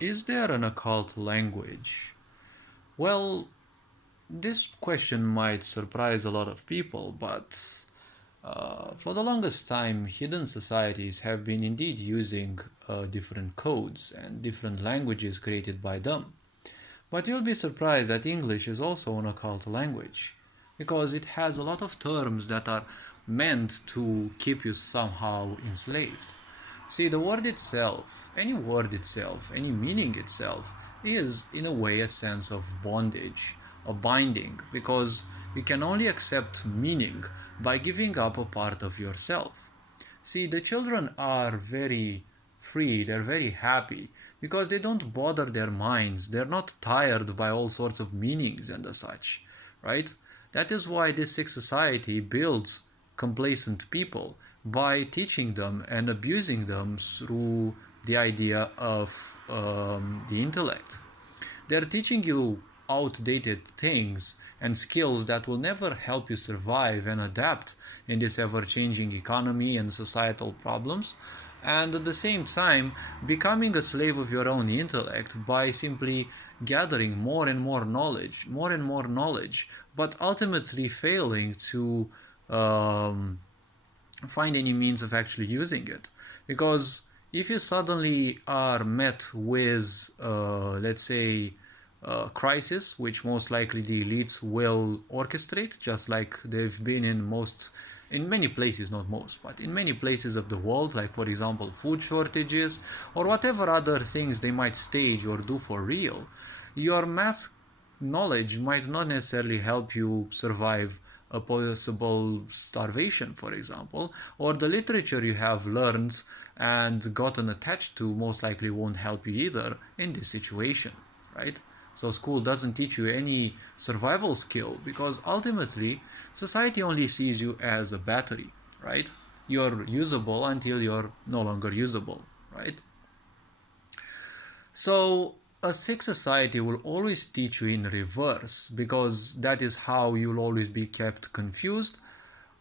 Is there an occult language? Well, this question might surprise a lot of people, but for the longest time, hidden societies have been indeed using different codes and different languages created by them. But you'll be surprised that English is also an occult language, because it has a lot of terms that are meant to keep you somehow enslaved. See, the word itself, any meaning itself, is in a way a sense of bondage, a binding, because you can only accept meaning by giving up a part of yourself. See, the children are very free, they're very happy, because they don't bother their minds, they're not tired by all sorts of meanings and the such, right? That is why this sick society builds complacent people by teaching them and abusing them through the idea of the intellect. They're teaching you outdated things and skills that will never help you survive and adapt in this ever-changing economy and societal problems, and at the same time becoming a slave of your own intellect by simply gathering more and more knowledge, but ultimately failing to um, find any means of actually using it. Because if you suddenly are met with, let's say, crisis, which most likely the elites will orchestrate, just like they've been in many places, not most, but in many places of the world, like for example, food shortages or whatever other things they might stage or do for real, your math knowledge might not necessarily help you survive a possible starvation, for example, or the literature you have learned and gotten attached to most likely won't help you either in this situation, right? So school doesn't teach you any survival skill because ultimately society only sees you as a battery, right? You're usable until you're no longer usable, right? So a sick society will always teach you in reverse because that is how you'll always be kept confused.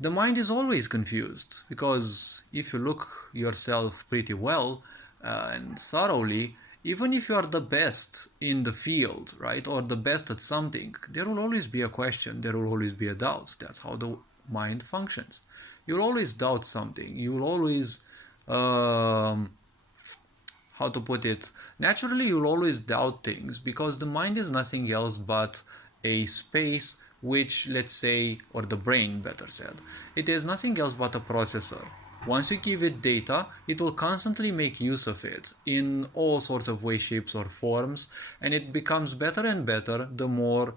The mind is always confused because if you look yourself pretty well and thoroughly, even if you are the best in the field, right, or the best at something, there will always be a question, there will always be a doubt. That's how the mind functions. You'll always doubt something. You'll always how to put it, naturally you'll always doubt things because the mind is nothing else but a space which, let's say, or the brain better said, it is nothing else but a processor. Once you give it data, it will constantly make use of it in all sorts of ways, shapes or forms, and it becomes better and better the more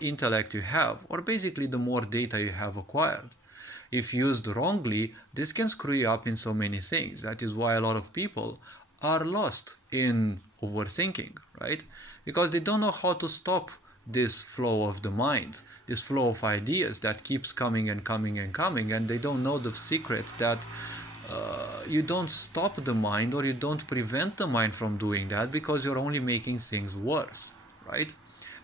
intellect you have, or basically the more data you have acquired. If used wrongly, this can screw you up in so many things. That is why a lot of people are lost in overthinking, right? Because they don't know how to stop this flow of the mind, this flow of ideas that keeps coming and coming and coming, and they don't know the secret that you don't stop the mind or you don't prevent the mind from doing that because you're only making things worse, right?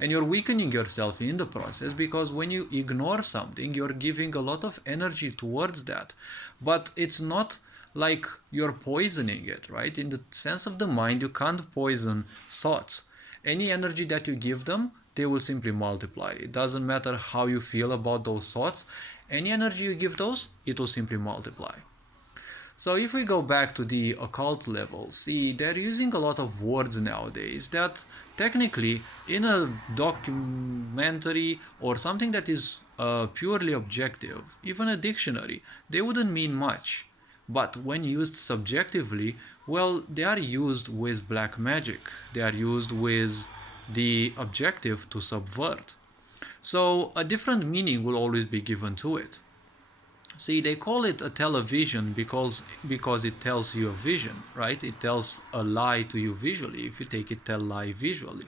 And you're weakening yourself in the process because when you ignore something, you're giving a lot of energy towards that. But it's not like you're poisoning it, right? In the sense of the mind, you can't poison thoughts. Any energy that you give them, they will simply multiply. It doesn't matter how you feel about those thoughts. Any energy you give those, it will simply multiply. So if we go back to the occult level, see, they're using a lot of words nowadays that technically in a documentary or something that is purely objective, even a dictionary, they wouldn't mean much. But when used subjectively, well, they are used with black magic. They are used with the objective to subvert. So a different meaning will always be given to it. See, they call it a television because it tells you a vision, right? It tells a lie to you visually if you take it tell lie visually.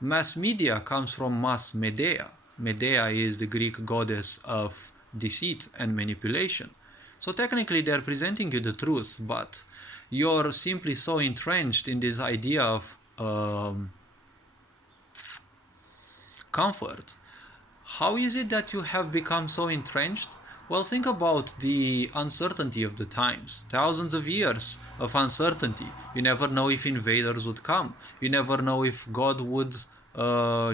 Mass media comes from mass Medea. Medea is the Greek goddess of deceit and manipulation. So technically they're presenting you the truth, but you're simply so entrenched in this idea of comfort. How is it that you have become so entrenched? Well, think about the uncertainty of the times. Thousands of years of uncertainty. You never know if invaders would come. You never know if God would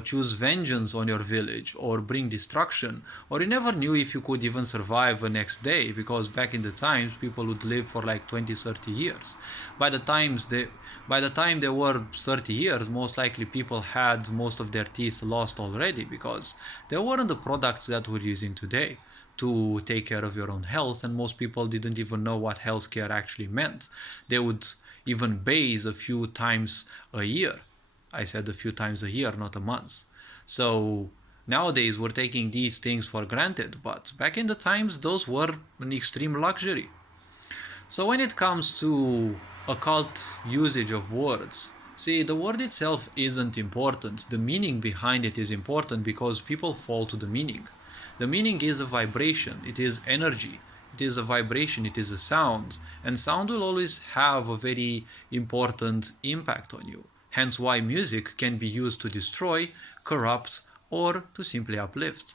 choose vengeance on your village or bring destruction. Or you never knew if you could even survive the next day, because back in the times people would live for like 20, 30 years. By the times they by the time they were 30 years, most likely people had most of their teeth lost already, because there weren't the products that we're using today to take care of your own health, and most people didn't even know what healthcare actually meant. They would even bathe a few times a year. I said a few times a year, not a month. So nowadays we're taking these things for granted, but back in the times those were an extreme luxury. So when it comes to occult usage of words, see, the word itself isn't important. The meaning behind it is important, because people fall to the meaning. The meaning is a vibration, it is energy, it is a vibration, it is a sound, and sound will always have a very important impact on you. Hence why music can be used to destroy, corrupt, or to simply uplift.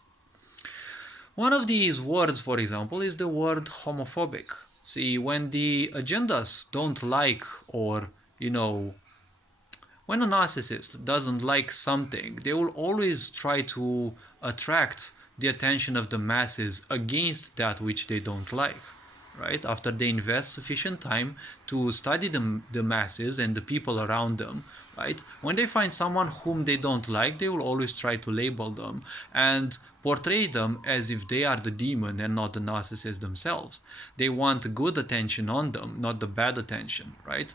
One of these words, for example, is the word homophobic. See, when the agendas don't like, or, when a narcissist doesn't like something, they will always try to attract the attention of the masses against that which they don't like, right? After they invest sufficient time to study the masses and the people around them, right? When they find someone whom they don't like, they will always try to label them and portray them as if they are the demon and not the narcissist themselves. They want good attention on them, not the bad attention, right?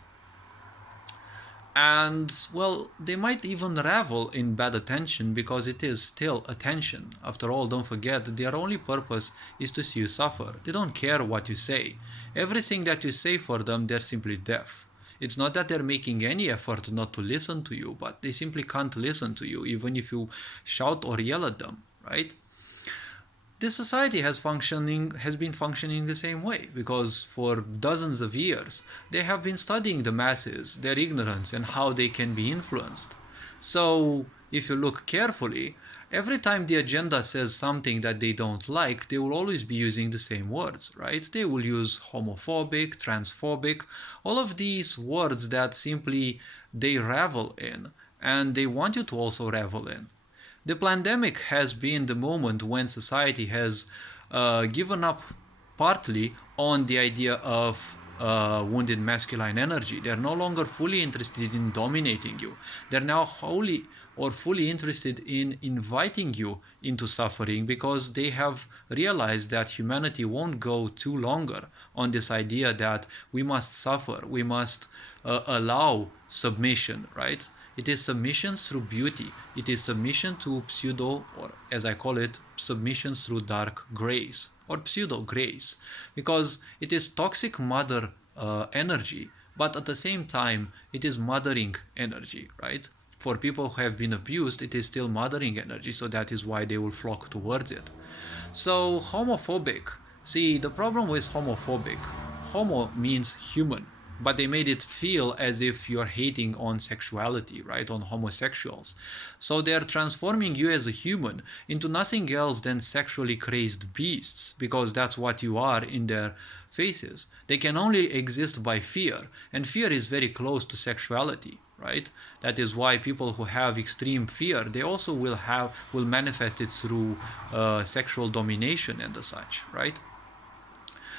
And well, they might even revel in bad attention, because it is still attention. After all, don't forget, their only purpose is to see you suffer. They don't care what you say. Everything that you say for them, they're simply deaf. It's not that they're making any effort not to listen to you, but they simply can't listen to you, even if you shout or yell at them, right? This society has been functioning the same way, because for dozens of years they have been studying the masses, their ignorance, and how they can be influenced. So if you look carefully, every time the agenda says something that they don't like, they will always be using the same words, right? They will use homophobic, transphobic, all of these words that simply they revel in, and they want you to also revel in. The pandemic has been the moment when society has given up partly on the idea of wounded masculine energy. They're no longer fully interested in dominating you. They're now wholly or fully interested in inviting you into suffering, because they have realized that humanity won't go too longer on this idea that we must suffer, we must allow submission, right? It is submission through beauty. It is submission to pseudo, or as I call it, submission through dark grace or pseudo grace, because it is toxic mother energy, but at the same time, it is mothering energy, right? For people who have been abused, it is still mothering energy, so that is why they will flock towards it. So, homophobic. See, the problem with homophobic, homo means human, but they made it feel as if you're hating on sexuality, right? On homosexuals. So they're transforming you as a human into nothing else than sexually crazed beasts, because that's what you are in their faces. They can only exist by fear, and fear is very close to sexuality, right? That is why people who have extreme fear, they also will manifest it through sexual domination and the such, right?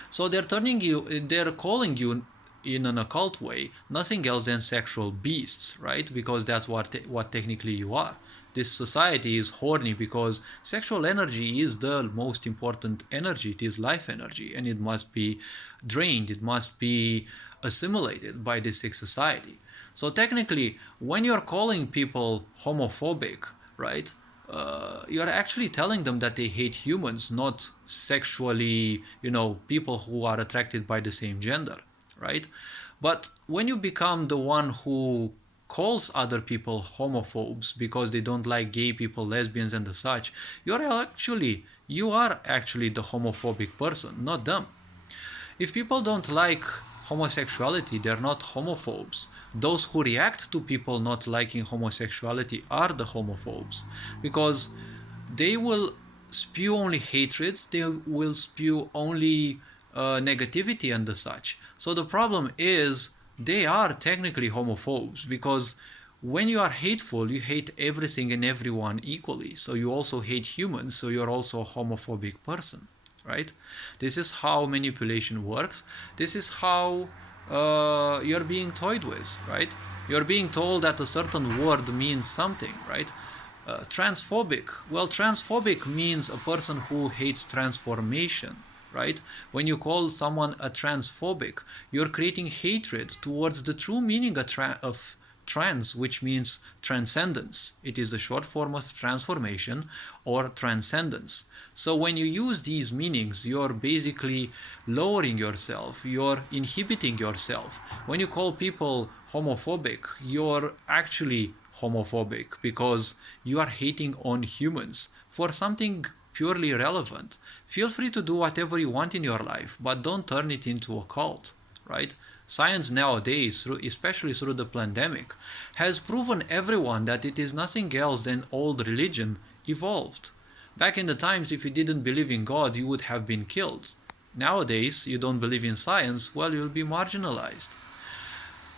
So they're calling you in an occult way nothing else than sexual beasts, right? Because that's what technically you are. This society is horny because sexual energy is the most important energy. It is life energy, and it must be drained, it must be assimilated by this sick society. So technically, when you're calling people homophobic, right, you're actually telling them that they hate humans, not sexually, people who are attracted by the same gender, right? But when you become the one who calls other people homophobes because they don't like gay people, lesbians, and the such, you are actually the homophobic person, not them. If people don't like homosexuality, they're not homophobes. Those who react to people not liking homosexuality are the homophobes, because they will spew only hatred, they will spew only negativity and the such. So the problem is they are technically homophobes, because when you are hateful, you hate everything and everyone equally. So you also hate humans, so you're also a homophobic person, right? This is how manipulation works. This is how you're being toyed with, right? You're being told that a certain word means something, right? Transphobic. Well, transphobic means a person who hates transformation, right? When you call someone a transphobic, you're creating hatred towards the true meaning of trans, which means transcendence. It is the short form of transformation or transcendence. So when you use these meanings, you're basically lowering yourself, you're inhibiting yourself. When you call people homophobic, you're actually homophobic because you are hating on humans for something purely relevant. Feel free to do whatever you want in your life, but don't turn it into a cult, right? Science nowadays, especially through the pandemic, has proven everyone that it is nothing else than old religion evolved. Back in the times, if you didn't believe in God, you would have been killed. Nowadays, you don't believe in science, well, you'll be marginalized.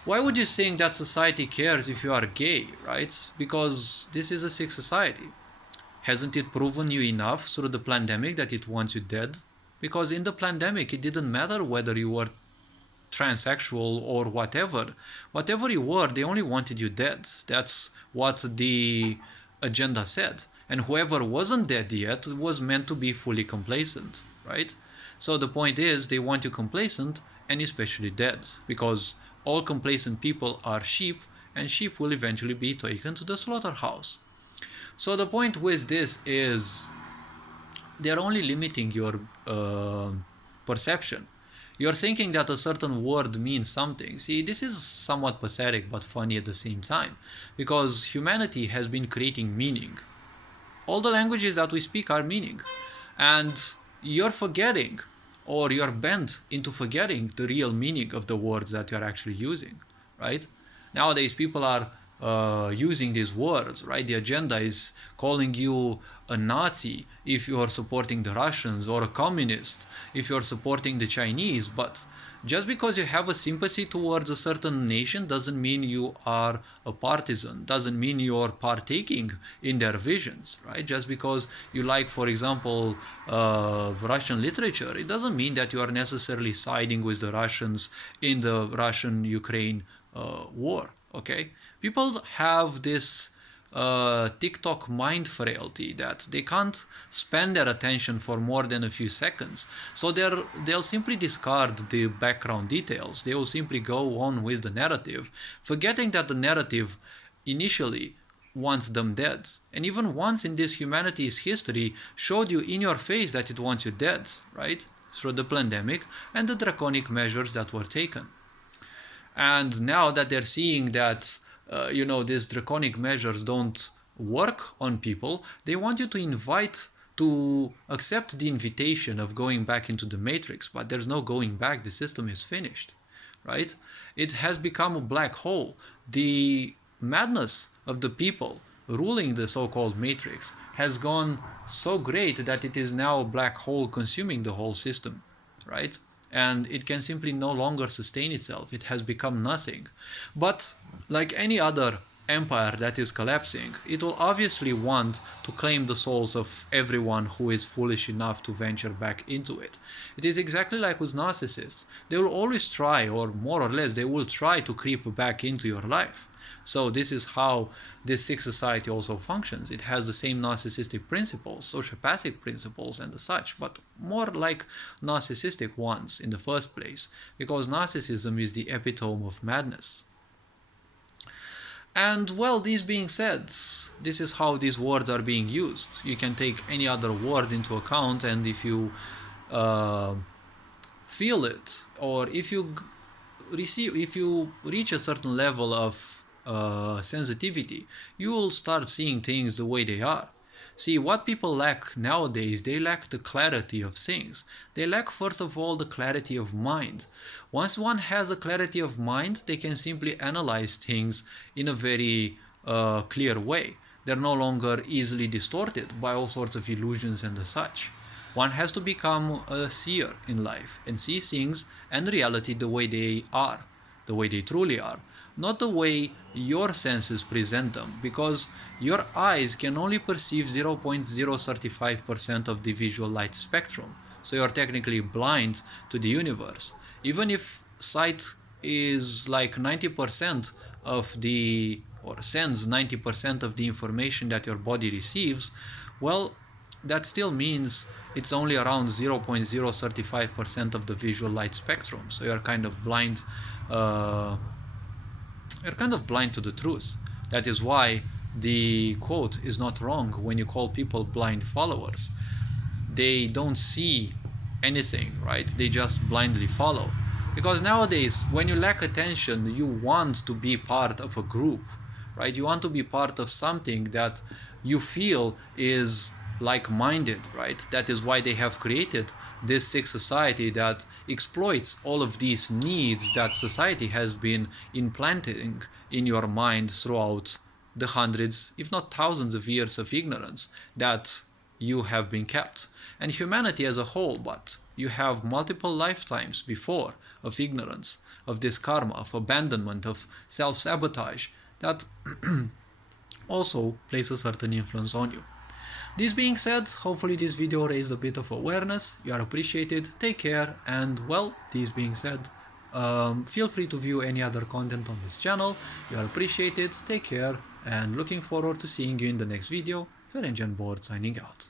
Why would you think that society cares if you are gay, right? Because this is a sick society. Hasn't it proven you enough through the pandemic that it wants you dead? Because in the pandemic, it didn't matter whether you were transsexual or whatever. Whatever you were, they only wanted you dead. That's what the agenda said. And whoever wasn't dead yet was meant to be fully complacent, right? So the point is, they want you complacent and especially dead, because all complacent people are sheep, and sheep will eventually be taken to the slaughterhouse. So the point with this is they're only limiting your perception. You're thinking that a certain word means something. See, this is somewhat pathetic but funny at the same time, because humanity has been creating meaning. All the languages that we speak are meaning, and you're forgetting, or you're bent into forgetting the real meaning of the words that you're actually using, right? Nowadays, people are using these words, right? The agenda is calling you a Nazi if you're supporting the Russians, or a communist if you're supporting the Chinese. But just because you have a sympathy towards a certain nation doesn't mean you are a partisan, doesn't mean you're partaking in their visions, right? Just because you like, for example, Russian literature, it doesn't mean that you are necessarily siding with the Russians in the Russian-Ukraine war, okay? People have this TikTok mind frailty that they can't spend their attention for more than a few seconds. So they'll simply discard the background details. They will simply go on with the narrative, forgetting that the narrative initially wants them dead. And even once in this humanity's history showed you in your face that it wants you dead, right? Through the pandemic and the draconic measures that were taken. And now that they're seeing that these draconic measures don't work on people, they want you to accept the invitation of going back into the matrix, but there's no going back. The system is finished, right? It has become a black hole. The madness of the people ruling the so-called matrix has gone so great that it is now a black hole consuming the whole system, right? And it can simply no longer sustain itself. It has become nothing. But like any other empire that is collapsing, it will obviously want to claim the souls of everyone who is foolish enough to venture back into it. It is exactly like with narcissists. They will always try, or more or less, they will try to creep back into your life. So this is how this sick society also functions. It has the same narcissistic principles, sociopathic principles and the such, but more like narcissistic ones in the first place, because narcissism is the epitome of madness. And well, this being said, this is how these words are being used. You can take any other word into account, and if you feel it, or if you reach a certain level of sensitivity, you will start seeing things the way they are. See, what people lack nowadays, they lack the clarity of things. They lack, first of all, the clarity of mind. Once one has a clarity of mind, they can simply analyze things in a very clear way. They're no longer easily distorted by all sorts of illusions and the such. One has to become a seer in life and see things and reality the way they are, the way they truly are, not the way your senses present them, because your eyes can only perceive 0.035% of the visual light spectrum, so you're technically blind to the universe. Even if sight is like 90% of the, or sends 90% of the information that your body receives, well, that still means it's only around 0.035% of the visual light spectrum. So you're kind of blind. You're kind of blind to the truth. That is why the quote is not wrong when you call people blind followers. They don't see anything, right? They just blindly follow. Because nowadays, when you lack attention, you want to be part of a group, right? You want to be part of something that you feel is like-minded, right? That is why they have created this sick society that exploits all of these needs that society has been implanting in your mind throughout the hundreds, if not thousands of years of ignorance that you have been kept. And humanity as a whole, but you have multiple lifetimes before of ignorance, of this karma, of abandonment, of self-sabotage that also plays a certain influence on you. This being said, hopefully this video raised a bit of awareness. You are appreciated. Take care. And well, this being said, feel free to view any other content on this channel. You are appreciated. Take care. And looking forward to seeing you in the next video. Ferenc Board signing out.